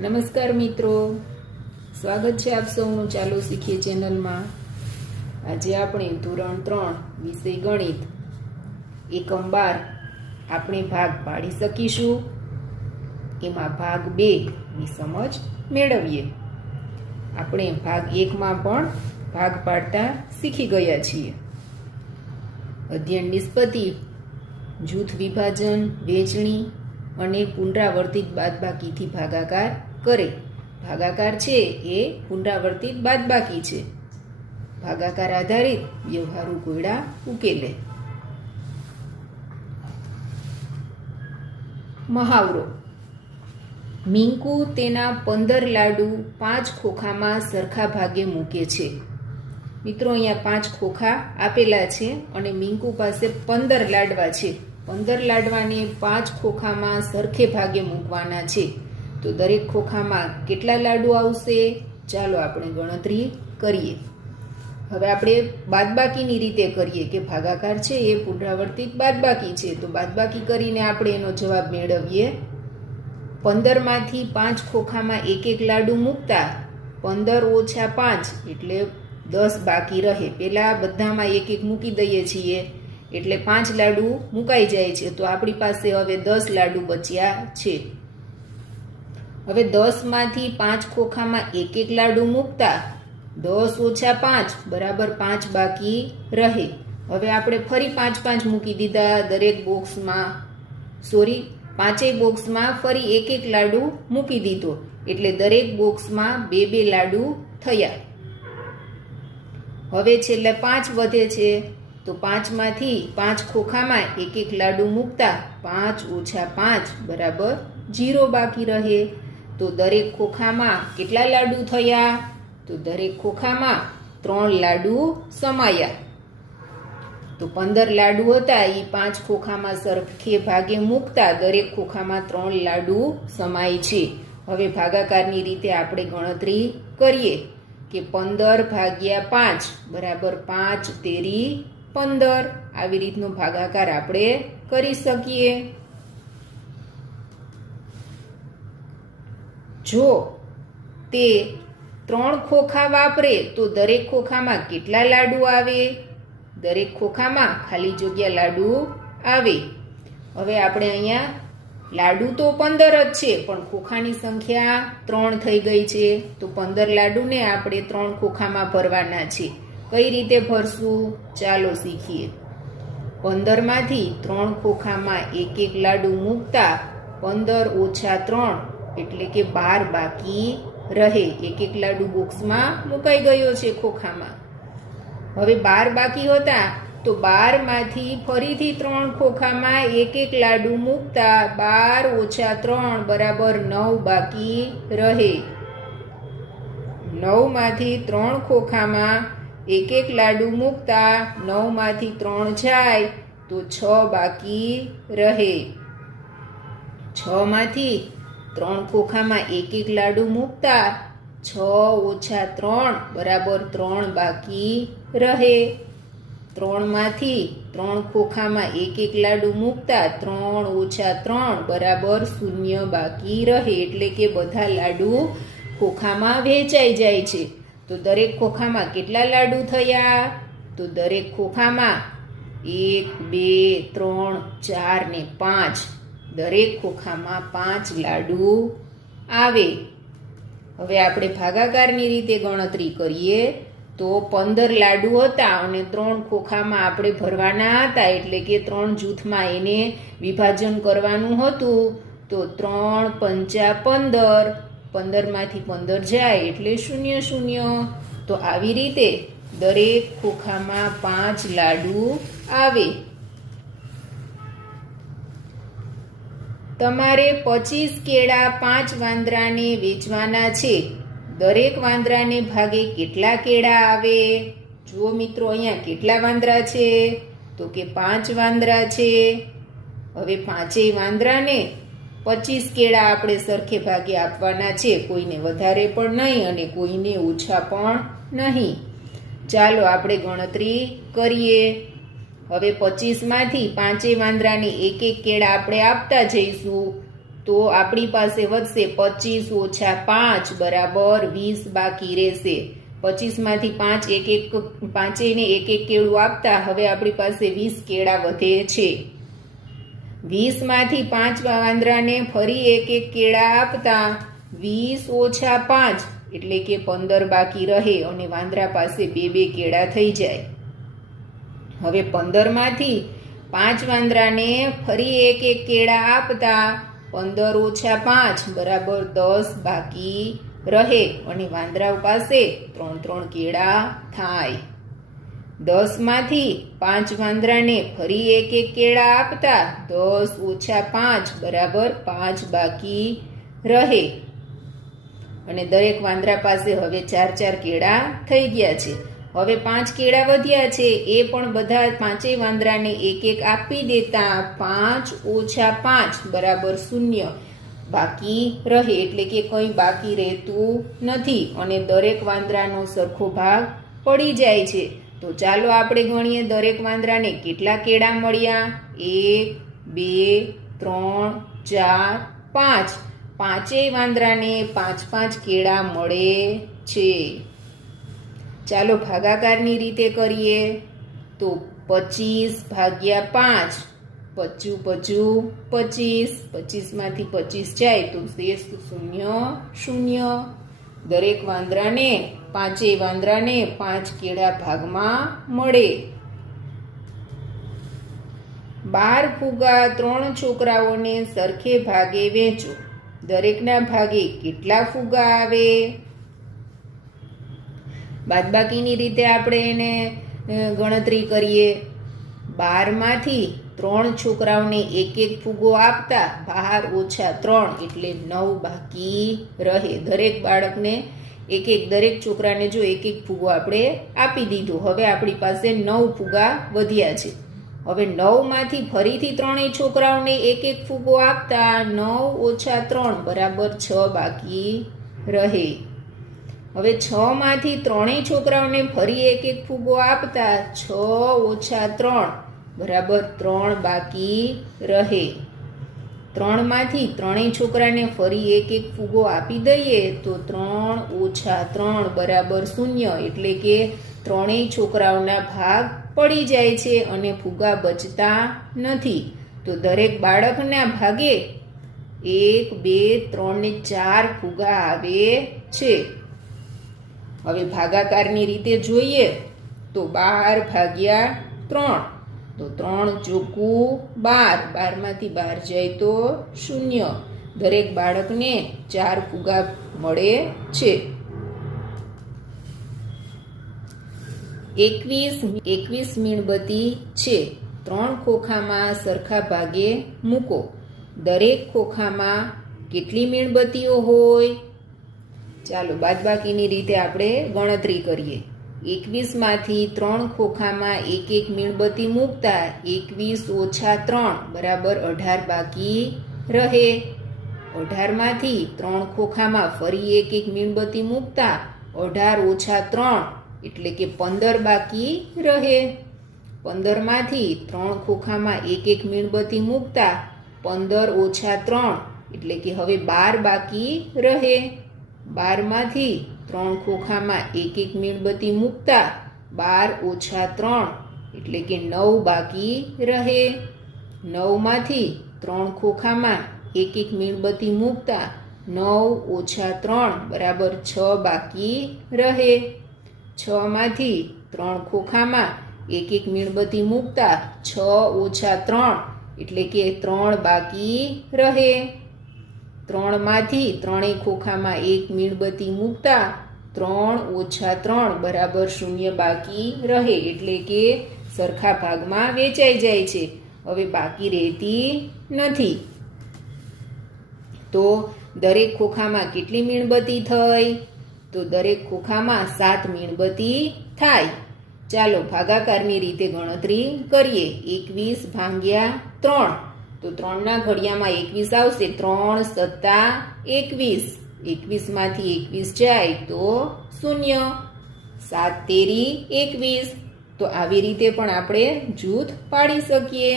નમસ્કાર મિત્રો, સ્વાગત છે આપ સૌનું ચાલો શીખીએ ચેનલમાં। આજે આપણે ધોરણ 3 વિષય ગણિત એકમ 12 આપણે ભાગ પાડી શકીશું। એમાં ભાગ 2 ની સમજ મેળવીએ। આપણે ભાગ 1 માં પણ ભાગ પાડતા શીખી ગયા છીએ। અધ્યયન નિષ્પત્તિ, જૂથ વિભાજન, વહેંચણી અને પુનરાવર્તિત બાદબાકીથી ભાગાકાર કરે। ભાગાકાર છે એ પુનરાવર્તિત બાદબાકી છે। ભાગાકાર આધારિત વ્યવહારુ કોયડા ઉકેલે। મહાવરો: મિંકુ તેના 15 લાડુ 5 ખોખામાં સરખા ભાગે મૂકે છે। મિત્રો, અહીંયા 5 ખોખા આપેલા છે અને મિંકુ પાસે 15 લાડવા છે। 15 લાડવાને 5 ખોખામાં સરખે ભાગે મૂકવાના છે। તો દરેક ખોખામાં કેટલા લાડુ આવશે? ચાલો આપણે ગણતરી કરીએ। હવે આપણે બાદબાકીની રીતે કરીએ કે ભાગાકાર છે એ પુનરાવર્તિત બાદબાકી છે। તો બાદબાકી કરીને આપણે એનો જવાબ મેળવીએ। 15 માંથી 5 ખોખામાં એક એક લાડુ મૂકતા 15 ઓછા 5 એટલે 10 બાકી રહે। પેલા બધામાં એક એક મૂકી દઈએ છીએ એટલે 5 લાડુ મુકાઈ જાય છે। તો આપણી પાસે હવે 10 લાડુ બચ્યા છે। હવે 10 માંથી 5 ખોખામાં એક એક લાડુ મૂકતા 10 ઓછા 5 બરાબર 5 બાકી રહે। હવે આપણે ફરી 5 મૂકી દીધા દરેક બોક્સમાં, પાંચેય બોક્સમાં ફરી એક એક લાડુ મૂકી દીધો એટલે દરેક બોક્સમાં 2 લાડુ થયા। હવે છેલ્લે 5 વધે છે તો 5 માંથી 5 ખોખામાં એક એક લાડુ મૂકતા 5 ઓછા 5 બરાબર 0 બાકી રહે। તો દરેક ખોખામાં કેટલા લાડુ થયા? તો દરેક ખોખામાં 3 લાડુ સમાયા। તો 15 લાડુ હતા એ 5 ખોખામાં સરખે ભાગે મૂકતા દરેક ખોખામાં 3 લાડુ સમાય છે। હવે ભાગાકારની રીતે આપણે ગણતરી કરીએ કે 15 ભાગ્યા 5 બરાબર 5 તેરી 15। આવી રીતનો ભાગાકાર આપણે કરી શકીએ। જો તે 3 ખોખા વાપરે તો દરેક ખોખામાં કેટલા લાડુ આવે? દરેક ખોખામાં ખાલી જગ્યા લાડુ આવે। હવે આપણે અહીંયા લાડુ તો 15 જ છે પણ ખોખાની સંખ્યા 3 થઈ ગઈ છે। તો 15 લાડુને આપણે 3 ખોખામાં ભરવાના છે। કઈ રીતે ભરશું? ચાલો શીખીએ। 15 માંથી 3 ખોખામાં એક એક લાડુ મૂકતા 15 ઓછા 3 એટલે કે 12 બાકી રહે। એક એક લાડુ બોક્સમાં મુકાઈ ગયો છે ખોખામાં। હવે 12 બાકી હતા તો 12 માંથી ફરીથી 3 ખોખામાં એક એક લાડુ મૂકતા 12 ઓછા 3 બરાબર 9 બાકી રહે। 9 માંથી 3 ખોખામાં એક એક લાડુ મૂકતા 9 માંથી 3 જાય તો 6 બાકી રહે। 6 માંથી 3 ખોખામાં એક એક લાડુ મૂકતા 6 ઓછા 3 બરાબર 3 બાકી રહે। 3 માંથી 3 ખોખામાં એક એક લાડુ મૂકતા 3 ઓછા 3 બરાબર 0 બાકી રહે। એટલે કે બધા લાડુ ખોખામાં વહેંચાઈ જાય છે। તો દરેક ખોખામાં કેટલા લાડુ થયા? તો દરેક ખોખામાં 1 2 3 4 ને 5 દરેક ખોખામાં 5 લાડુ આવે। હવે આપણે ભાગાકારની રીતે ગણતરી કરીએ તો 15 લાડુ હતા અને 3 ખોખામાં આપણે ભરવાના હતા એટલે કે 3 જૂથમાં એને વિભાજન કરવાનું હતું। તો 3 પંચા 15, 15 માંથી 15 જાય એટલે 0 0। તો આવી રીતે દરેક ખોખામાં 5 લાડુ આવે। તમારે 25 કેળા 5 વાંદરાને વેચવાના છે। દરેક વાંદરાને ભાગે કેટલા કેળા આવે? જુઓ મિત્રો, અહીંયા કેટલા વાંદરા છે? તો કે 5 વાંદરા છે। હવે 5 વાંદરાને 25 કેળા આપણે સરખે ભાગે આપવાના છે। કોઈને વધારે પણ નહીં અને કોઈને ઓછા પણ નહીં। ચાલો આપણે ગણતરી કરીએ। હવે 25 માંથી 5 વાંદરાને એક એક કેળા આપણે આપતા જઈશું। તો તો આપણી પાસે વધશે 25 ઓછા 5 બરાબર 20 બાકી રહેશે. 25 માંથી 5 પાંચેયને એક એક કેળું આપતા હવે આપણી પાસે 20 કેળા વધે છે. 20 માંથી 5 વાંદરાને ફરી એક એક કેળા આપતા 20 ઓછા 5 એટલે કે 15 બાકી રહે અને વાંદરા પાસે બે કેળા થઈ જાય. હવે 15 માંથી 5 વાંદરાને ફરી એક એક કેળા આપતા 15 ઓછા 5 બરાબર 10 બાકી રહે અને વાંદરા પાસે 3 કેળા થાય. 10 માંથી 5 વાંદરાને ફરી એક એક કેળા આપતા 10 ઓછા 5 બરાબર 5 બાકી રહે અને દરેક વાંદરા પાસે હવે 4 કેળા થઈ ગયા છે. હવે 5 કેળા વધ્યા છે એ પણ બધા પાંચેય વાંદરાને એક એક આપી દેતા 5 ઓછા 5 બરાબર 0 બાકી રહે એટલે કે કંઈ બાકી રહેતું નથી અને દરેક વાંદરાનો સરખો ભાગ પડી જાય છે. તો ચાલો આપણે ગણીએ દરેક વાંદરાને કેટલા કેળા મળ્યા. 1 2 3 4 5 પાંચેય વાંદરાને 5 કેળા મળે છે. ચાલો ભાગાકારની રીતે કરીએ તો 25 ભાગ્યા 5 25 25 માંથી 25 જાય તો શેષ 0 દરેક વાંદરાને પાંચેય વાંદરાને 5 કેળા ભાગમાં મળે. 12 ફુગા 3 છોકરાઓને સરખે ભાગે વહેંચો. દરેકના ભાગે કેટલા ફુગા આવે. બાદબાકીની રીતે આપણે એને ગણતરી કરીએ. 12 માંથી 3 છોકરાઓને એક એક ફુગો આપતા 12 ઓછા 3 એટલે 9 બાકી રહે. દરેક બાળકને દરેક છોકરાને જો એક એક ફુગો આપણે આપી દીધો હવે આપણી પાસે 9 ફુગા વધ્યા છે. હવે 9 માંથી ફરીથી 3 છોકરાઓને એક એક ફુગો આપતા 9 ઓછા 3 બરાબર 6 બાકી રહે. હવે 6 માંથી 3 છોકરાઓને ફરી એક એક ફુગો આપતા 6 ઓછા 3 બરાબર 3 બાકી રહે. 3 માંથી 3 છોકરાને ફરી એક એક ફુગો આપી દઈએ તો 3 ઓછા 3 બરાબર 0 એટલે કે 3 છોકરાઓના ભાગ પડી જાય છે અને ફુગા બચતા નથી. તો દરેક બાળકના ભાગે 1 2 3 ને 4 ફુગા આવે છે. હવે ભાગાકારની રીતે જોઈએ તો 12 ભાગ્યા 3 તો 3 ચોખ્ખું 12 12 માંથી 12 જાય તો 0 દરેક બાળકને 4 ફુગા મળે છે. 21 મીણબત્તી છે. 3 ખોખામાં સરખા ભાગે મૂકો. દરેક ખોખામાં કેટલી મીણબત્તીઓ હોય. ચાલો બાદબાકીની રીતે આપણે ગણતરી કરીએ. 21 માંથી 3 ખોખામાં એક એક મીણબત્તી મૂકતા 21 ઓછા 3 બરાબર 18 બાકી રહે. 18 માંથી 3 ખોખામાં ફરી એક એક મીણબત્તી મૂકતા 18 ઓછા 3 એટલે કે 15 બાકી રહે. 15 માંથી 3 ખોખામાં એક એક મીણબત્તી મૂકતા 15 ઓછા 3 એટલે કે હવે 12 બાકી રહે. 12 માંથી 3 ખોખામાં એક એક મીણબત્તી મૂકતા 12 ઓછા 3 એટલે કે 9 બાકી રહે. 9 માંથી 3 ખોખામાં એક એક મીણબત્તી મૂકતા 9 ઓછા 3 બરાબર 6 બાકી રહે. 6 માંથી 3 ખોખામાં એક એક મીણબત્તી મૂકતા 6 ઓછા 3 એટલે કે 3 બાકી રહે. 3 માંથી 3 ખોખામાં એક મીણબત્તી મૂકતા 3 ઓછા 3 બરાબર 0 બાકી રહે એટલે કે સરખા ભાગમાં વેચાઈ જાય છે. હવે બાકી રહેતી નથી. તો દરેક ખોખામાં કેટલી મીણબત્તી થઈ તો દરેક ખોખામાં 7 મીણબત્તી થાય. ચાલો ભાગાકારની રીતે ગણતરી કરીએ. 21 ભાગ્યા 3 તો 3 ના ઘડિયામાં 21 આવશે. 3 સત્તા 21 21 માંથી 21 જાય તો 0 7 તેરી 21 તો આવી રીતે પણ આપણે જૂથ પાડી શકીએ.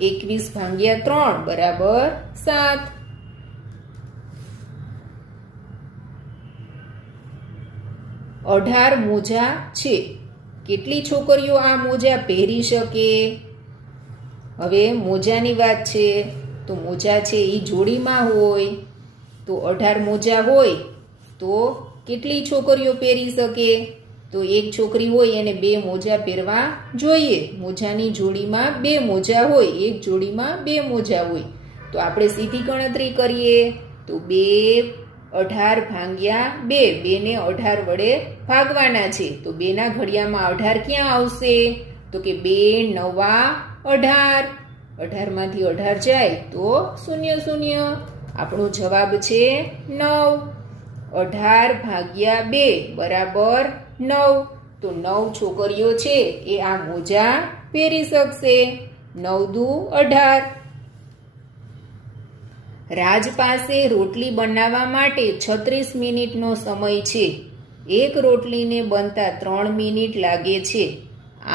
21 ભાગ્યા 3 બરાબર 7 18 મોજા છે. કેટલી છોકરીઓ આ મોજા પહેરી શકે? હવે મોજાની વાત છે તો મોજા છે એ જોડીમાં હોય તો 18 મોજા હોય તો કેટલી છોકરીઓ પહેરી શકે? તો એક છોકરી હોય એને 2 મોજા પહેરવા જોઈએ. મોજાની જોડીમાં 2 મોજા હોય, એક જોડીમાં 2 મોજા હોય. તો આપણે સીધી ગણતરી કરીએ તો 2 18 ભાગ્યા 2, 2 ને 18 વડે ભાગવાના છે. તો 2 ના ઘડિયામાં 18 ક્યાં આવશે? તો કે 2 નવા 18. 18 માંથી 18 જાય તો 0 0. આપણો જવાબ છે 9. 18 ભાગ્યા 2 બરાબર 9. તો 9 છોકરીઓ છે એ આ મોજા પહેરી શકશે. 9 દુ 18. રાજ પાસે રોટલી બનાવવા માટે 36 મિનિટનો સમય છે. એક રોટલીને બનતા 3 મિનિટ લાગે છે.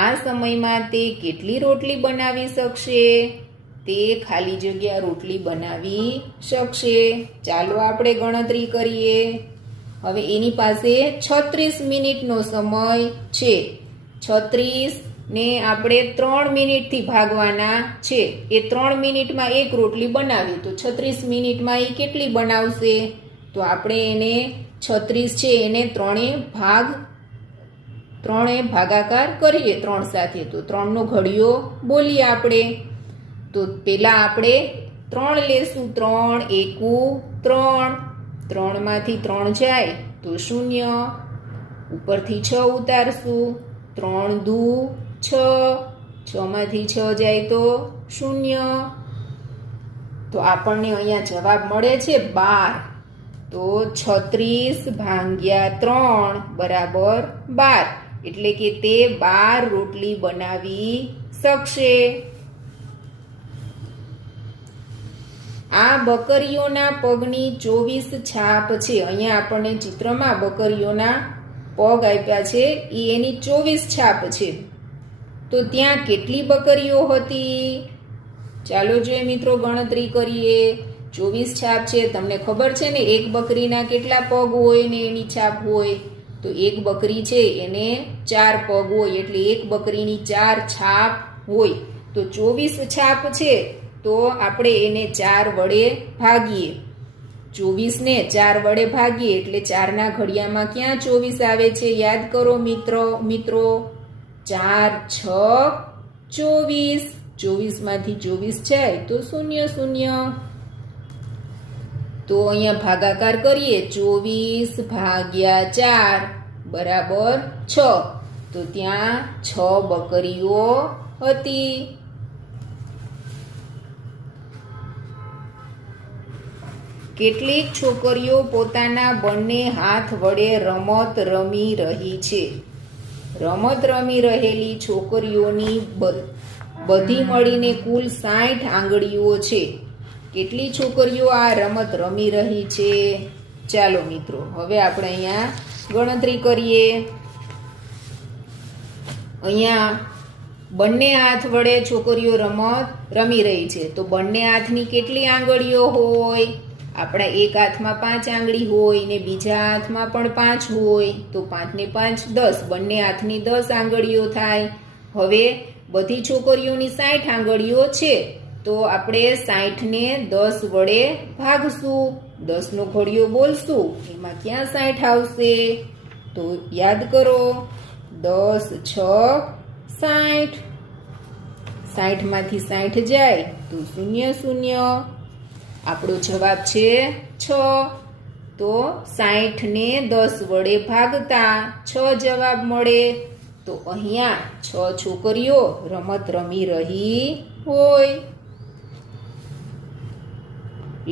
આ સમયમાં તે કેટલી રોટલી બનાવી શકશે? તે ખાલી જગ્યા રોટલી બનાવી શકશે. ચાલો આપણે ગણતરી કરીએ. હવે એની પાસે 36 મિનિટનો સમય છે. 36 ને આપણે 3 મિનિટથી ભાગવાના છે. એ 3 મિનિટમાં એક રોટલી બનાવી તો 36 મિનિટમાં એ કેટલી બનાવશે? તો આપણે એને 36 છે એને ત્રણે ભાગાકાર કરીએ 3 સાથે. તો 3 નો ઘડિયો બોલીએ આપણે. તો પેલા આપણે 3 લેશું. 3 એકુ 3. 3 માંથી 3 જાય તો 0. ઉપરથી 6 ઉતારશું. 3 દુ 6. 6 માંથી 6 જાય તો 0. તો આપણને અહીંયા જવાબ મળે છે 12. તો 36 ભાગ્યા 3 બરાબર 12. એટલે કે તે 12 રોટલી બનાવી શકશે. આ બકરીઓના પગની 24 છાપ છે. અહીંયા આપણને ચિત્રમાં બકરીઓના પગ આપ્યા છે એ એની 24 છાપ છે. તો ત્યાં કેટલી બકરીઓ હતી? ચાલો જોઈએ મિત્રો ગણતરી કરીએ. 24 છાપ છે. તમને ખબર છે ને એક બકરીના કેટલા પગ હોય ને એની છાપ હોય? તો એક બકરી છે એને 4 પગ હોય એટલે એક બકરીની 4 છાપ હોય. તો 24 છાપ છે તો આપણે એને 4 વડે ભાગીએ. 24 ને 4 વડે ભાગીએ એટલે 4 ના ઘડિયામાં ક્યાં 24 આવે છે? યાદ કરો મિત્રો. 4 6 24. 24 માંથી 24 જાય તો 0 0. તો અહીંયા ભાગાકાર કરીએ. 24 ભાગ્યા 4 બરાબર 6. તો ત્યાં 6 બકરીઓ હતી. કેટલીક છોકરીઓ પોતાના બંને હાથ વડે રમત રમી રહી છે. રમત રમી રહેલી છોકરીઓની બધી મળીને કુલ 60 આંગળીઓ છે. કેટલી છોકરીઓ આ રમત રમી રહી છે? ચાલો મિત્રો હવે આપણે અહીંયા ગણતરી કરીએ. અહીંયા બંને હાથ વડે છોકરીઓ રમત રમી રહી છે. તો બંને હાથની કેટલી આંગળીઓ હોય? આપણા એક હાથમાં 5 આંગળી હોય ને બીજા હાથમાં પણ 5 હોય. તો 5 ને 5 10. બંને હાથની 10 આંગળીઓ થાય. હવે બધી છોકરીઓની 60 આંગળીઓ છે તો આપણે 60 ને 10 વડે ભાગશું. 10 નો ઘડિયો બોલશું. એમાં ક્યાં 60 આવશે? તો યાદ કરો. 10 6 60. 60 માંથી 60 જાય તો 0 0. આપણો જવાબ છે 6. તો 60 ને 10 વડે ભાગતા 6 જવાબ મળે. તો અહીંયા 6 છોકરીઓ રમત રમી રહી હોય.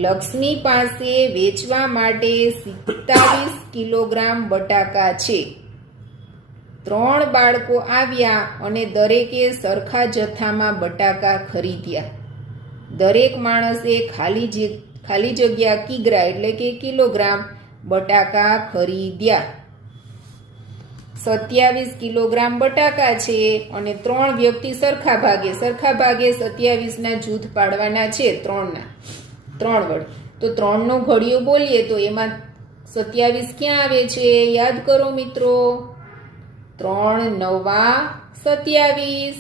લક્ષ્મી પાસે વેચવા માટે 27 કિલોગ્રામ બટાકા છે. 3 બાળકો આવ્યા અને દરેકે સરખા જથ્થામાં બટાકા ખરીદ્યા. દરેક માણસે ખાલી જગ્યા કિગ્રા એટલે કે કિલોગ્રામ બટાકા ખરીદ્યા. 27 કિલોગ્રામ બટાકા છે અને 3 વ્યક્તિ સરખા ભાગે 27 ના જૂથ પાડવાના છે 3 વડે. તો 3 નો ઘડિયો બોલીએ તો એમાં 27 ક્યાં આવે છે? યાદ કરો મિત્રો. 3 નવા 27.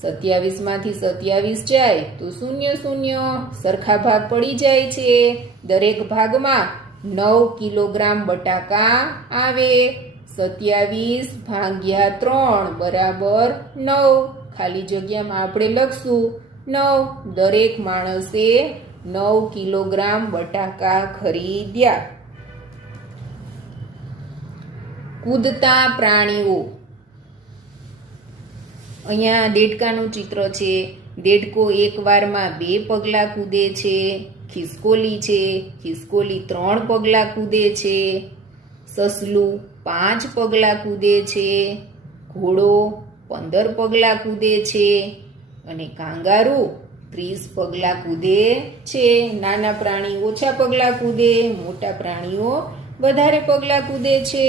27 માંથી 27 જાય તો 0 0 સરખા ભાગ પડી જાય છે. દરેક ભાગમાં 9 કિલોગ્રામ બટાકા આવે. 27 ભાગ્યા 3 બરાબર 9. ખાલી જગ્યામાં આપણે લખશું 9. દરેક માણસે 9 કિલોગ્રામ બટાકા ખરીદ્યા. કૂદતા પ્રાણીઓ. અહીંયા દેડકાનું ચિત્ર છે. દેડકો એક વારમાં 2 પગલાં કૂદે છે. ખિસકોલી છે, ખિસકોલી 3 પગલાં કૂદે છે. સસલું 5 પગલાં કૂદે છે. ઘોડો 15 પગલાં કૂદે છે. અને કાંગારૂ 30 પગલાં કૂદે છે. નાના પ્રાણી ઓછા પગલાં કૂદે, મોટા પ્રાણીઓ વધારે પગલાં કૂદે છે.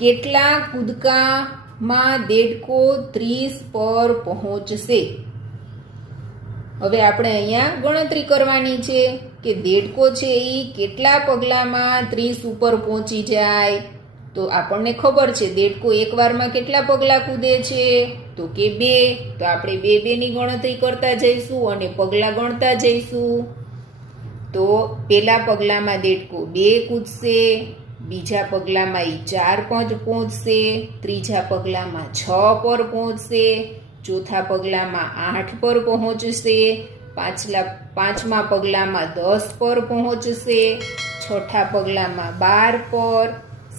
કેટલા કૂદકામાં દેડકો 30 પર પહોંચશે? હવે આપણે અહીંયા ગણતરી કરવાની છે કે દેડકો છે એ કેટલા પગલામાં 30 ઉપર પહોંચી જાય. તો આપણને ખબર છે દેડકો એક વારમાં કેટલા પગલાં કૂદે છે? તો કે 2. તો આપણે 2 ની ગણતરી કરતા જઈશું અને પગલાં ગણતા જઈશું. તો પહેલા પગલામાં દેડકો 2 કૂદશે, બીજા પગલામાં એ 4 પર પહોંચશે, ત્રીજા પગલામાં 6 પર પહોંચશે, ચોથા પગલામાં 8 પર પહોંચશે, પાંચમા પગલામાં 10 પર પહોંચશે, છઠ્ઠા પગલામાં 12 પર,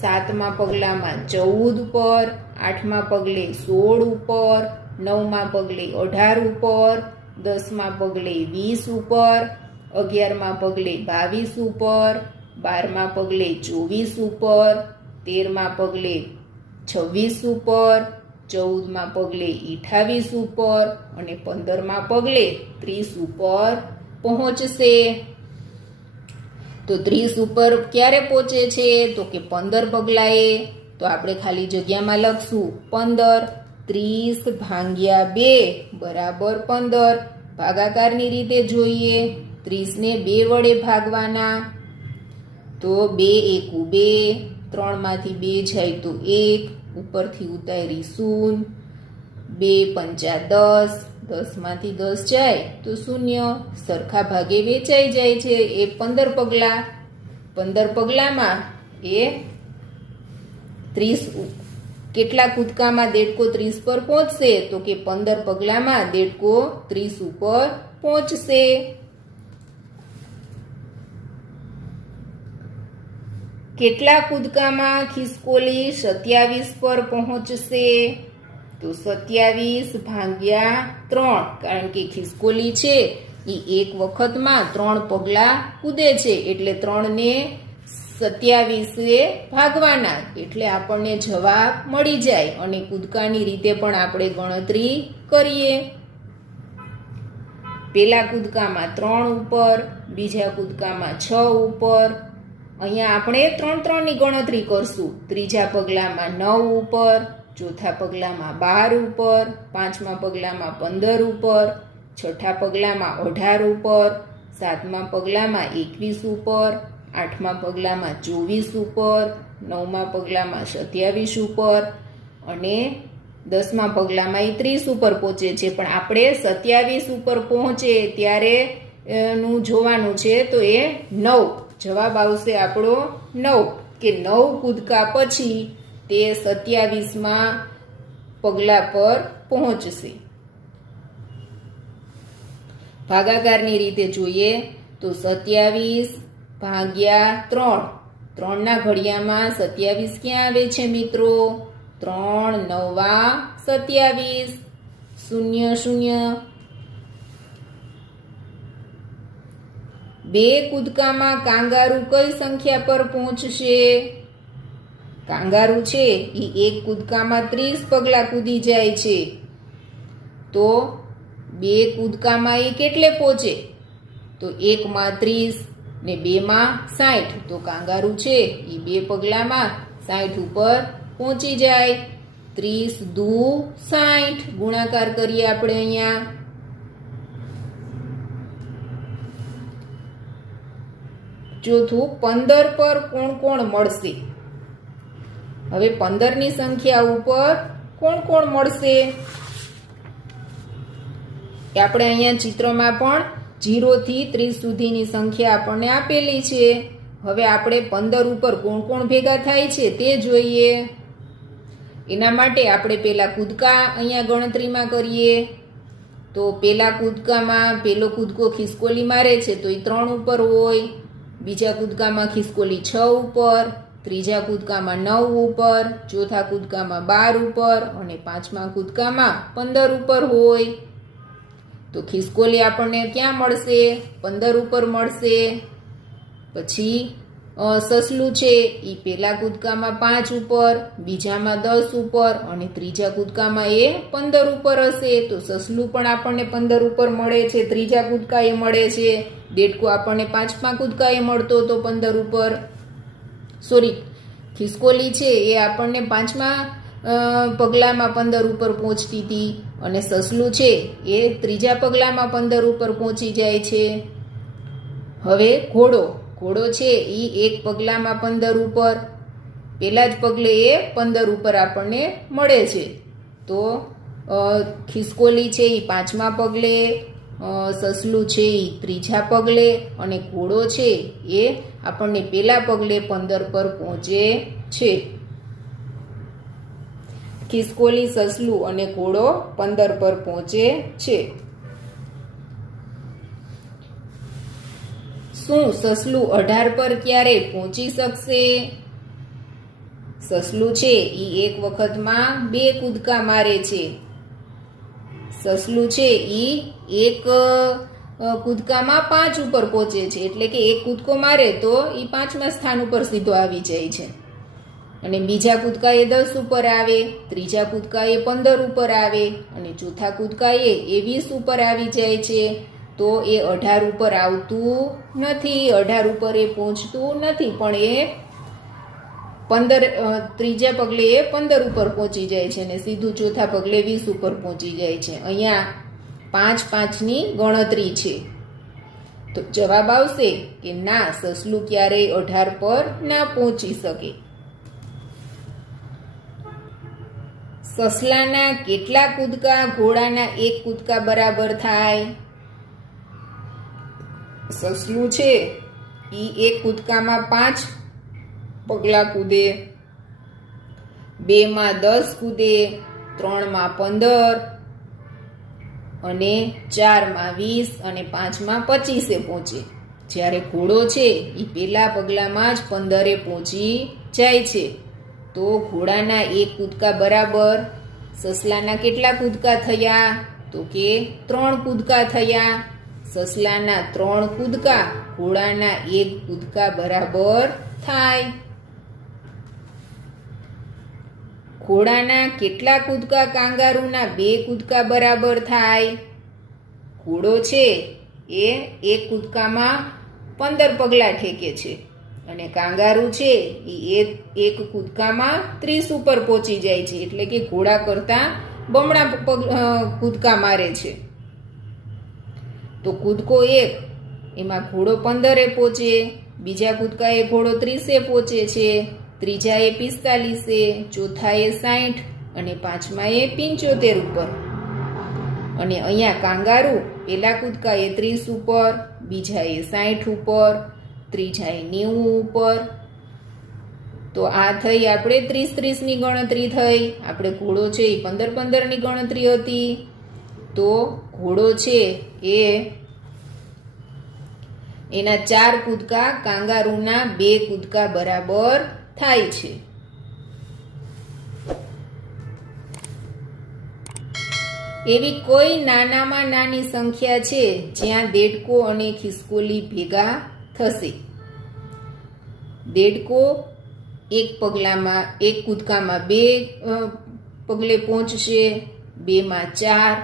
સાતમા પગલામાં 14 પર, આઠમા પગલે 16 ઉપર, નવમા પગલે 18 ઉપર, 10મા પગલે 20 ઉપર, 11મા પગલે 22 ઉપર, 12મા પગલે 24 ઉપર, 13મા પગલે 26 ઉપર, 14મા પગલે 28 ઉપર અને 15મા પગલે 30 ઉપર પહોંચશે. તો 30 ઉપર ક્યારે પહોંચે છે? તો કે 15 પગલાએ. તો આપણે ખાલી જગ્યામાં લખશું 15. 30 ભાગ્યા 2 બરાબર 15. ભાગાકારની રીતે જોઈએ. 30 ને 2 વડે ભાગવાના. તો 2 એકુ 2, 3 માંથી 2 જાય તો 1, ઉપરથી ઉતારી 0, 2 પંચા 10, 10 માંથી 10 જાય તો 0. સરખા ભાગે વેચાઈ જાય છે એ 15 પગલાં. 15 પગલામાં એ 30 કેટલા કૂદકામાં દેડકો 30 પર પહોંચશે? તો કે 15 પગલામાં દેડકો 30 ઉપર પહોંચશે. કેટલા કૂદકામાં ખિસકોલી 27 પર પહોંચશે? તો 27 ભાગ્યા 3. કારણ કે ખિસકોલી છે એ એક વખતમાં 3 પગલાં કૂદે છે એટલે 3 ને 27 ભાગવાના એટલે આપણને જવાબ મળી જાય. અને કૂદકાની રીતે પણ આપણે ગણતરી કરીએ. પહેલા કૂદકામાં 3 ઉપર, બીજા કૂદકામાં 6 ઉપર. અહીંયા આપણે 3 ની ગણતરી કરશું. ત્રીજા પગલામાં 9 ઉપર, ચોથા પગલામાં 12 ઉપર, પાંચમા પગલામાં 15 ઉપર, છઠ્ઠા પગલામાં 18 ઉપર, સાતમા પગલામાં 21 ઉપર, આઠમા પગલામાં 24 ઉપર, નવમા પગલામાં 27 ઉપર અને 10મા પગલામાં એ 30 ઉપર પહોંચે છે. પણ આપણે 27 ઉપર પહોંચે ત્યારે નું જોવાનું છે. તો એ 9 જવાબ આવશે આપણો 9 કે 9 કૂદકા પછી તે 27મા પગલા પર પહોંચશે. ભાગાકારની રીતે જોઈએ તો 27 ભાગ્યા 3. 3 ના ઘડિયામાં 27 ક્યાં આવે છે મિત્રો? 3 નવા 27, 0 0. 2 કૂદકામાં કાંગારૂ કઈ સંખ્યા પર પહોંચશે? કાંગારૂ છે એ એક કૂદકામાં 30 પગલાં કૂદી જાય છે. તો 2 કૂદકામાં એ કેટલે પહોંચે? તો 1 માં 30 ને 2 માં 60. તો કાંગારૂ છે એ 2 પગલામાં 60 ઉપર પહોંચી જાય. 30 દુ 60 ગુણાકાર કરીએ આપણે અહીંયા. ચોથું 15 પર કોણ કોણ મળશે. હવે 15ની સંખ્યા ઉપર કોણ કોણ મળશે એ આપણે અહીંયા ચિત્રમાં પણ 0 થી 30 સુધીની સંખ્યા આપણને આપેલી છે. હવે આપણે 15 ઉપર કોણ કોણ ભેગા થાય છે તે જોઈએ. એના માટે આપણે પહેલા કૂદકા અહીંયા ગણતરીમાં કરીએ. તો પહેલા કૂદકામાં પહેલો કૂદકો ખિસકોલી મારે છે તો એ 3 ઉપર હોય, બીજા કૂદકામાં ખિસકોલી 6 ઉપર, ત્રીજા કૂદકામાં 9 ઉપર, ચોથા કૂદકામાં 12 ઉપર અને પાંચમા કૂદકામાં 15 ઉપર હોય. તો ખિસકોલી આપણને ક્યાં મળશે? 15 ઉપર મળશે. પછી સસલું છે એ પહેલા કૂદકામાં 5 ઉપર, બીજામાં 10 ઉપર અને ત્રીજા કૂદકામાં એ 15 ઉપર હશે. તો સસલું પણ આપણને 15 ઉપર મળે છે, ત્રીજા કૂદકાએ મળે છે. દેડકો આપણને પાંચમા કૂદકાએ મળતો તો 15 ઉપર. ખિસકોલી છે એ આપણને પાંચમા પગલામાં 15 ઉપર પહોંચતી હતી અને સસલું છે એ ત્રીજા પગલામાં 15 ઉપર પહોંચી જાય છે. હવે ઘોડો છે એ એક પગલામાં 15 ઉપર, પહેલા જ પગલે એ 15 ઉપર આપણને મળે છે. તો ખિસકોલી છે એ પાંચમા પગલે, સસલું છે એ ત્રીજા પગલે અને ઘોડો છે એ આપણને પહેલા પગલે 15 પર પહોંચે છે. ખિસકોલી, સસલું અને ઘોડો 15 પર પહોંચે છે. શું સસલું 18 પર ક્યારે પહોંચી શકશે? સસલું છે એ એક વખતમાં 2 કૂદકા મારે છે. સસલું છે એ એક કૂદકામાં 5 ઉપર પહોંચે છે, એટલે કે એક કૂદકો મારે તો એ 5મા સ્થાન ઉપર સીધો આવી જાય છે. અને બીજા કૂદકા એ 10 ઉપર આવે, ત્રીજા કૂદકા એ 15 ઉપર આવે અને ચોથા કૂદકા એ 20 ઉપર આવી જાય છે. તો એ 18 ઉપર આવતું નથી, 18 ઉપર એ પહોંચતું નથી, પણ એ ત્રીજા પગલે એ 15 ઉપર પહોંચી જાય છે અને સીધું ચોથા પગલે 20 ઉપર પહોંચી જાય છે. અહીંયા 5-5ની ગણતરી છે. તો જવાબ આવશે કે ના, સસલું ક્યારેય 18 પર ના પહોંચી શકે. સસલાના કેટલા કૂદકા ઘોડાના એક કૂદકા બરાબર થાય? સસલું છે એ એક કૂદકામાં 5 પગલા કૂદે, 2માં 10 કૂદે, 3માં 15 અને 4માં 20 અને 5માં 25 પહોંચે. જ્યારે ઘોડો છે એ પહેલા પગલામાં જ 15 પહોંચી જાય છે. તો ઘોડાના એક કૂદકા બરાબર સસલાના કેટલા કૂદકા થયા? તો કે 3 કૂદકા થયા. સસલાના 3 કૂદકા ઘોડાના 1 કૂદકા બરાબર થાય. ઘોડાના કેટલા કૂદકા કાંગારૂના 2 કૂદકા બરાબર થાય? ઘોડો છે એ એક કૂદકામાં 15 પગલા ઠેકે છે અને કાંગારૂ છે એ એક કૂદકામાં 30 ઉપર પહોંચી જાય છે, એટલે કે ઘોડા કરતાં બમણા કૂદકા મારે છે. તો કૂદકો 1 એમાં ઘોડો 15 પહોંચે, બીજા કૂદકા એ ઘોડો 30 પહોંચે છે, ત્રીજા એ 45, ચોથા એ 60 અને પાંચમા એ 75 ઉપર. અને અહીંયા કાંગારૂ પહેલા કૂદકા એ 30 ઉપર, બીજા એ 60 ઉપર, ત્રીજા એ 90 ઉપર. તો આ થઈ આપણે 30-30ની ગણતરી થઈ. આપણે ઘોડો છે એ 15-15ની ગણતરી હતી. તો ઘોડો છે એ એના 4 કૂદકા કાંગારૂના 2 કૂદકા બરાબર થાય છે. એવી કોઈ નાનામાં નાની સંખ્યા છે જ્યાં દેડકો અને ખિસકોલી ભેગા થશે. દેડકો એક કૂદકામાં 2 પગલે પહોંચશે, 2માં 4,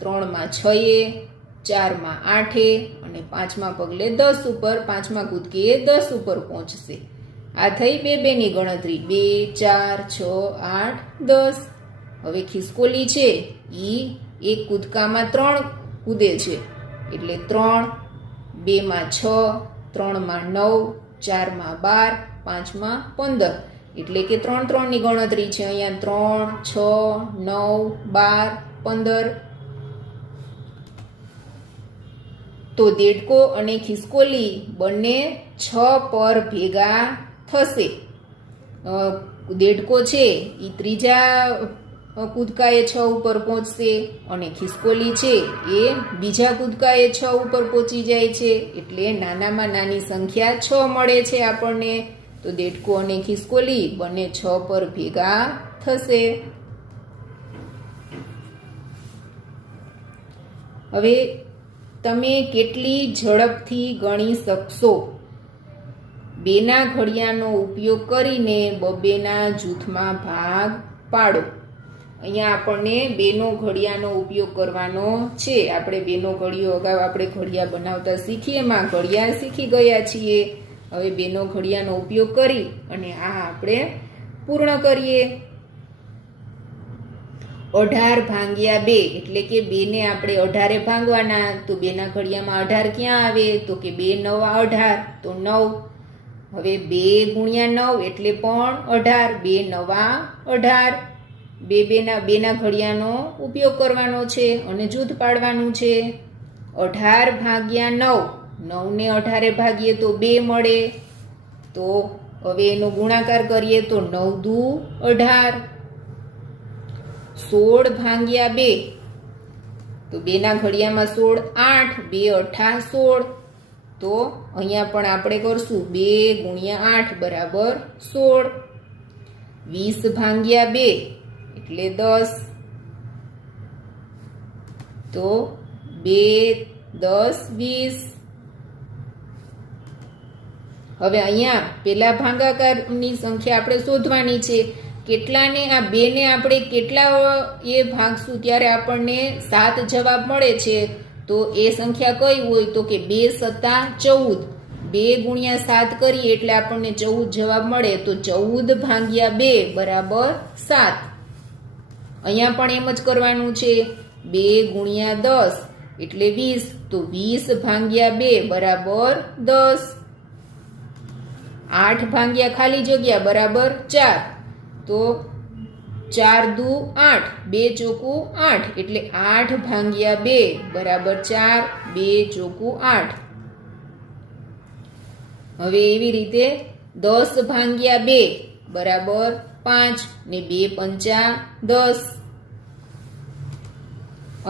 3માં 6, 4માં 8 અને 5મા પગલે 10 ઉપર, 5મા કૂદકે 10 ઉપર પહોંચશે. આ થઈ 2-2ની ગણતરી. 2, 4, 6, 8, 10. હવે ખિસકોલી છે એ એક કૂદકામાં 3 કૂદે છે, એટલે 3, 2માં 6, 3માં 9, 4માં 12, 5માં 15, એટલે કે 3 3ની ગણતરી છે અહીંયા 3, 6, 9, 12, 15. તો દેડકો અને ખિસકોલી બંને 6 પર ભેગા થશે. દેડકો છે એ ત્રીજા કૂદકાએ 6 ઉપર પહોંચશે અને ખિસકોલી છે એ બીજા કૂદકાએ 6 ઉપર પહોંચી જાય છે, એટલે નાનામાં નાની સંખ્યા 6 મળે છે આપણને. તો દેડકો અને ખિસકોલી બંને 6 પર ભેગા થશે. હવે તમે કેટલી ઝડપથી ગણી શકશો? બેના ઘડિયાનો ઉપયોગ કરીને બબેના જૂથમાં ભાગ પાડો. અહીંયા આપણને બેનો ઘડિયાનો ઉપયોગ કરવાનો છે. આપણે બેનો ઘડિયો અગાઉ આપણે ઘડિયા બનાવતા શીખીએ, એમાં ઘડિયા શીખી ગયા છીએ. હવે બેનો ઘડિયાનો ઉપયોગ કરી અને આ આપણે પૂર્ણ કરીએ. 18 ભાગ્યા 2 એટલે કે 2 ને આપણે 18 ભાગવાના. તો બેના ઘડિયામાં 18 ક્યાં આવે? તો કે 2 9 18, તો 9. હવે 2 ગુણ્યા 9 એટલે પણ 18, 2 9 18. બેના ઘડિયાનો ઉપયોગ કરવાનો છે અને જૂથ પાડવાનું છે. 18 ભાગ્યા 9, 9 ને 18 ભાગીએ તો 2 મળે. તો હવે એનો ગુણાકાર કરીએ તો 9 દુ 18. 16 ભાગ્યા 2, તો બેના ઘડિયામાં 16 8, 2 8 16. તો અહીંયા પણ આપણે કરશું 2 ગુણ્યા 8 બરાબર 16. 20 ભાગ્યા 2 એટલે 10. તો 2 10 20. હવે અહીંયા પેલા ભાગાકારની સંખ્યા આપણે શોધવાની છે. કેટલાને આ 2 ને આપણે કેટલા એ ભાગશું ત્યારે આપણને 7 જવાબ મળે છે. તો એ સંખ્યા કઈ હોય? તો કે 2 સત્તા 14. 2 ગુણ્યા 7 કરીએ એટલે આપણને 14 જવાબ મળે. તો 14 ભાગ્યા 2 બરાબર 7. અહીંયા પણ એમ જ કરવાનું છે. 2 ગુણ્યા 10 એટલે 20. તો 20 ભાગ્યા 2 બરાબર 10. 8 ભાગ્યા ખાલી જગ્યા બરાબર 4. તો 4 દુ 8, 2 ચોકું 8 એટલે 8 ભાગ્યા 2 બરાબર 4, 2 ચોકું 8. હવે એવી રીતે 10 ભાગ્યા 2 બરાબર 5 ને 2 પંચા 10.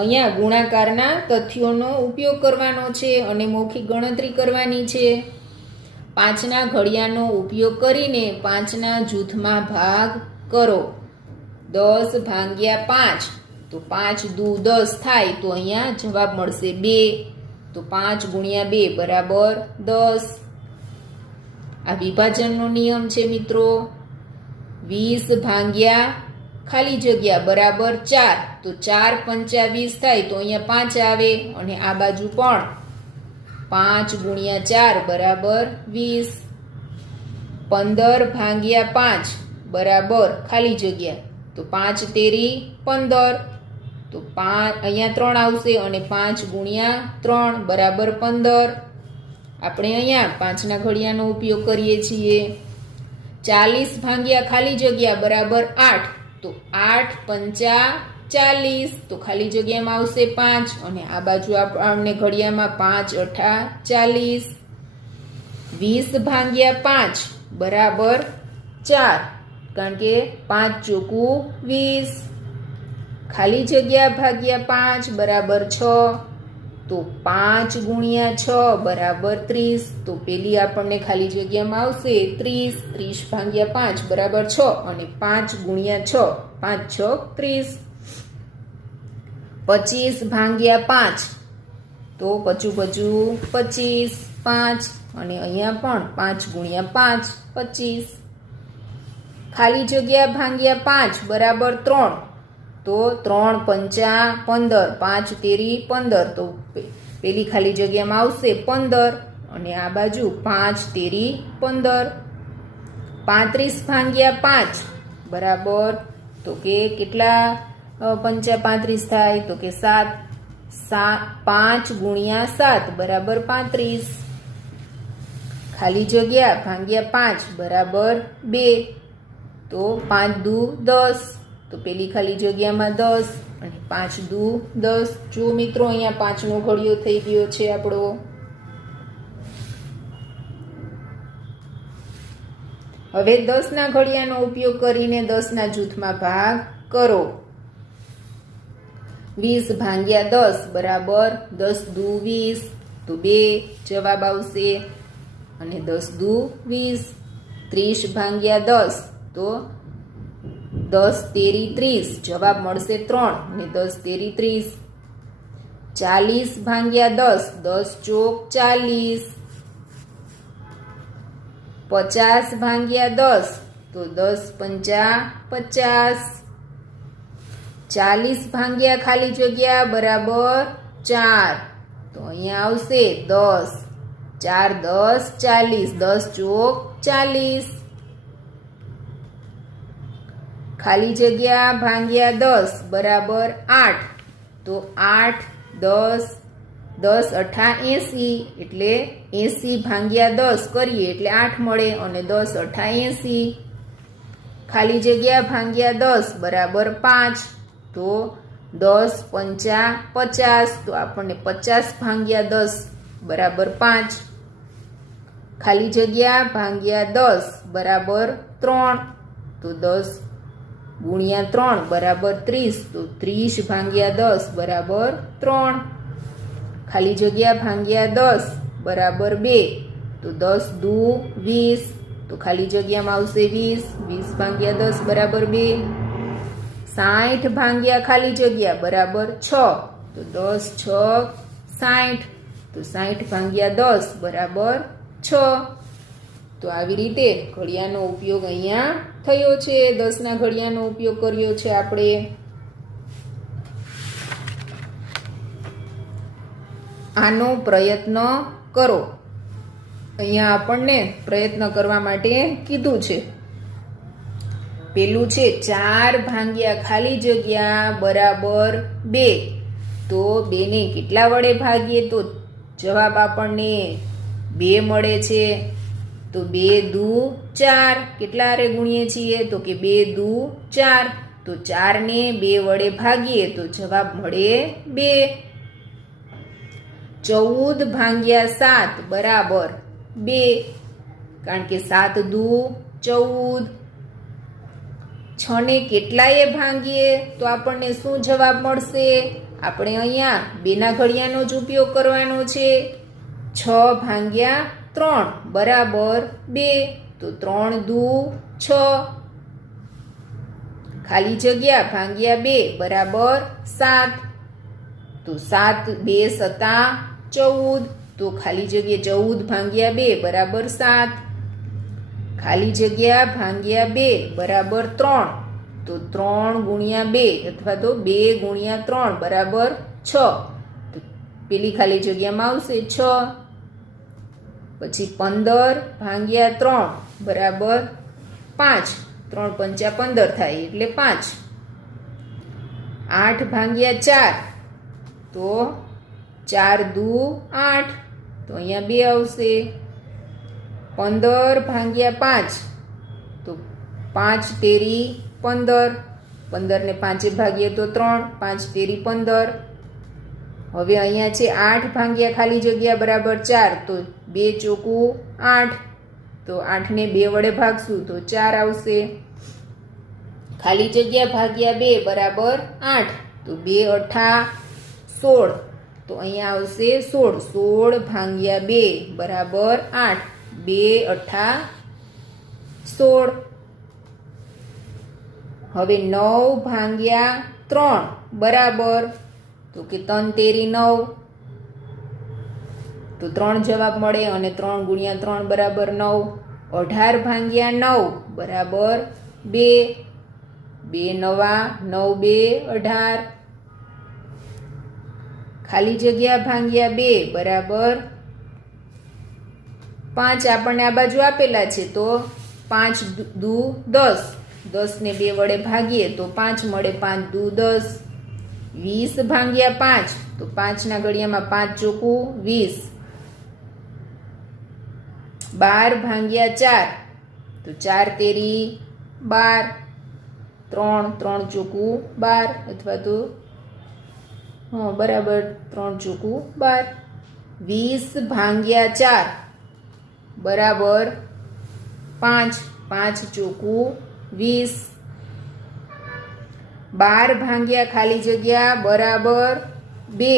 અહીંયા ગુણાકારના તથ્યોનો ઉપયોગ કરવાનો છે અને મૌખિક ગણતરી કરવાની છે. 5ના ઘડિયાનો ઉપયોગ કરીને 5ના જૂથમાં ભાગ કરો. 10 ભાગ્યા 5, તો 5 દુ 10 થાય. તો અહીંયા જવાબ મળશે 2. તો 5 ગુણ્યા 2 બરાબર 10. આ વિભાજનનો નિયમ છે મિત્રો. 20 ભાગ્યા ખાલી જગ્યા બરાબર 4. તો 4 પંચા 20 થાય. તો અહીંયા 5 આવે અને આ બાજુ પણ 5 ગુણ્યા 4 બરાબર 20. 15 ભાગ્યા 5 બરાબર ખાલી જગ્યા. તો 5 તેરી 15. તો 5 અહીંયા 3 આવશે અને 5 ગુણ્યા 3 બરાબર 15. આપણે અહીંયા 5ના ઘડિયાનો ઉપયોગ કરીએ છીએ. 40 ભાગ્યા ખાલી જગ્યા બરાબર 8. તો 8 પંચા 40. તો ખાલી જગ્યામાં આવશે 5 અને આ બાજુ આપણને ઘડિયામાં 5 અઠા 40. 20 ભાગ્યા 5 બરાબર 4, કારણ કે 5 ચોકું 20. ખાલી જગ્યા ભાગ્યા 5 બરાબર 6. તો 5 ગુણ્યા 6 બરાબર 30. તો પેલી આપણને ખાલી જગ્યામાં આવશે 30. 30 ભાગ્યા 5 બરાબર 6 અને 5 ગુણ્યા 6, 5 6 30. 25 ભાગ્યા 5, તો પચું 25, 5 અને અહીંયા પણ 5 ગુણ્યા 5 25. ખાલી જગ્યા ભાગ્યા 5 બરાબર 3. તો 3 પંચા 15, 5 તેરી 15. તો પેલી ખાલી જગ્યામાં આવશે 15 અને આ બાજુ 5 તેરી 15. 35 ભાગ્યા 5 બરાબર, તો કે કેટલા પંચા 35 થાય? તો કે 7. 5 ગુણ્યા 7 બરાબર 35. ખાલી જગ્યા ભાગ્યા 5 બરાબર 2. તો 5 દુ 10, તો પેલી ખાલી જગ્યામાં 10 અને 5 દુ 10. જો મિત્રો અહીંયા 5નો ઘડિયો થઈ ગયો છે આપણો. હવે 10ના ઘડિયાનો ઉપયોગ કરીને 10ના જૂથમાં ભાગ કરો. 20 ભાગ્યા 10 બરાબર 10 દુ 20, તો 2 જવાબ આવશે. અને 10 દુ 20. 30 ભાગ્યા 10 તો 10 તેરી 30, જવાબ મળશે 3 અને 10 તેરી 30. 40 ભાગ્યા 10, 10 ચોક 40. 50 ભાગ્યા 10 તો 10 પંચા 50. 40 ભાગ્યા ખાલી જગ્યા બરાબર 4, તો અહીંયા આવશે 10. 4 10 40, 10 ચોક 40. ખાલી જગ્યા ભાગ્યા 10 બરાબર 8, તો 8 10 10 અઠા 80, એટલે 80 ભાગ્યા 10 કરીએ એટલે 8 મળે અને 10 અઠા 80. ખાલી જગ્યા ભાગ્યા 10 બરાબર 5, તો 10 પંચા 50, તો આપણને 50 ભાગ્યા 10 બરાબર 5. ખાલી જગ્યા ભાગ્યા 10 બરાબર 3, તો 10 ગુણ્યા 3 બરાબર 30, તો 30 ભાગ્યા 10 બરાબર 3. ખાલી જગ્યા ભાગ્યા 10 બરાબર 2, તો 10 દુ 20, તો ખાલી જગ્યામાં આવશે 20. 20 ભાગ્યા 10 બરાબર 2. 60 ભાગ્યા ખાલી જગ્યા બરાબર 6, તો 10 6 60, તો 60 ભાગ્યા 10 બરાબર 6. તો આવી રીતે ઘડિયાનો ઉપયોગ અહીંયા થયો છે. 10ના ઘડિયાનો ઉપયોગ કર્યો છે આપણે. આનો પ્રયત્ન કરો. અહીંયા આપણને પ્રયત્ન કરવા માટે કીધું છે. પેલું છે 4 ભાગ્યા ખાલી જગ્યા બરાબર 2, તો 2 ને કેટલા વડે ભાગીએ તો જવાબ આપણને 2 મળે છે. તો 2 દુ 4, કેટલા હારે ગુણીએ છીએ તો કે 2 દુ 4, તો 4 ને 2 વડે ભાગીએ તો જવાબ મળે 2. 14 ભાગ્યા 7 બરાબર 2, કારણ કે 7 દુ 14. 6 ને કેટલાએ ભાંગીએ તો આપણને શું જવાબ મળશે? આપણે અહીંયા 2ના ઘડિયાનો જ ઉપયોગ કરવાનો છે. 6 ભાગ્યા 3 બરાબર 2, તો 3 દુ 6. ખાલી જગ્યા ભાગ્યા 2 બરાબર 7, તો 7 2 સતા 14, તો ખાલી જગ્યા 14 ભાગ્યા 2 બરાબર 7. ખાલી જગ્યા ભાગ્યા 2 બરાબર 3, તો 3 ગુણ્યા 2 અથવા તો 2 ગુણ્યા 3 બરાબર 6, તો પેલી ખાલી જગ્યામાં આવશે 6. પછી 15 ભાગ્યા 3 બરાબર 5, 3 પંચા 15 થાય એટલે 5. 8 ભાગ્યા 4, તો 4 દુ 8, તો અહીંયા 2 આવશે. 15 ભાગ્યા 5, તો 5 તેરી 15, 15 ને 5 ભાગીએ તો 3, 5 તેરી 15. હવે અહીંયા છે 8 ભાગ્યા ખાલી જગ્યા બરાબર 4, તો 2 ચોકું 8, તો 8 ને 2 વડે ભાગશું તો 4 આવશે. ખાલી જગ્યા ભાગ્યા 2 બરાબર 8, તો 2 અઠા 16, તો અહીંયા આવશે 16. 16 ભાગ્યા 2 બરાબર 8, 2 અઠા 16. હવે 9 ભાગ્યા 3 બરાબર, તો કે 3 તેરી 9, તો 3 જવાબ મળે અને 3 ગુણ્યા 3 બરાબર 9. 18 ભાગ્યા 9 બરાબર 2, 2 નવા 9 2 18. ખાલી જગ્યા ભાગ્યા 2 બરાબર 5. આપણને આ બાજુ આપેલા છે, તો 5 દુ 10, 10 ને 2 વડે ભાગીએ તો 5 મળે. 5 દુ 10. 20 ભાગ્યા 5, તો 5ના ઘડિયામાં 5 ચોકું 20, 12 ભાગ્યા 4 તો 4 તેરી 12, 3 3 ચોકું 12 અથવા તો બરાબર 3 ચોકું 12. 20 ભાગ્યા 4 બરાબર 5, 5 ચોકું 20. 12 ભાગ્યા ખાલી જગ્યા બરાબર 2,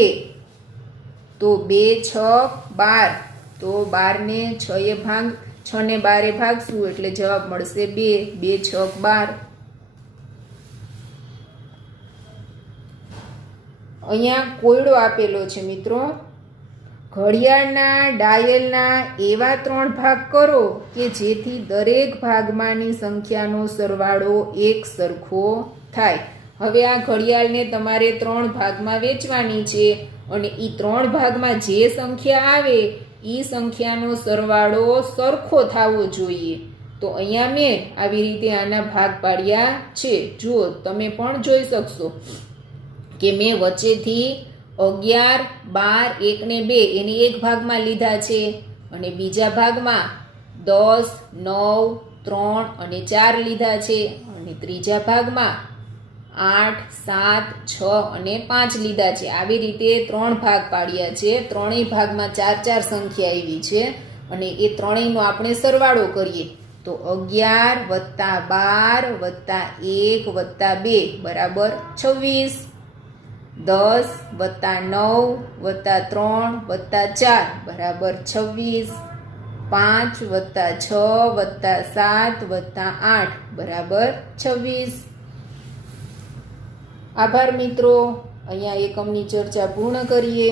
તો 2 6 12, તો 12 ને 6 ને 12 ભાગશું એટલે જવાબ મળશે 2, 2 6 12. અહીંયા કોયડો આપેલો છે મિત્રો. ઘડિયાળના ડાયલના એવા 3 ભાગ કરો કે જેથી દરેક ભાગમાંની સંખ્યાનો સરવાળો એક સરખો થાય. હવે આ ઘડિયાળને તમારે 3 ભાગમાં વેચવાની છે અને એ 3 ભાગમાં જે સંખ્યા આવે એ સંખ્યાનો સરવાળો સરખો થવો જોઈએ. તો અહીંયા મેં આવી રીતે આના ભાગ પાડ્યા છે. જુઓ, તમે પણ જોઈ શકશો કે મેં વચ્ચેથી 11, 12, 1 ને 2 એની એક ભાગમાં લીધા છે અને બીજા ભાગમાં 10, 9, 3 અને 4 લીધા છે અને ત્રીજા ભાગમાં 8, 7, 6 અને 5 લીધા છે. આવી રીતે 3 ભાગ પાડ્યા છે. ત્રણેય ભાગમાં 4 4 સંખ્યા આવી છે અને એ ત્રણેયનો આપણે સરવાળો કરીએ તો 11 વત્તા 12 વત્તા 1 વત્તા 2 બરાબર 26. 10 વત્તા 9 વત્તા 3 વત્તા 4 બરાબર 26. 5 વત્તા 6 વત્તા 7 વત્તા 8 બરાબર 26. આભાર મિત્રો. અહીંયા એકમની ચર્ચા પૂર્ણ કરીએ.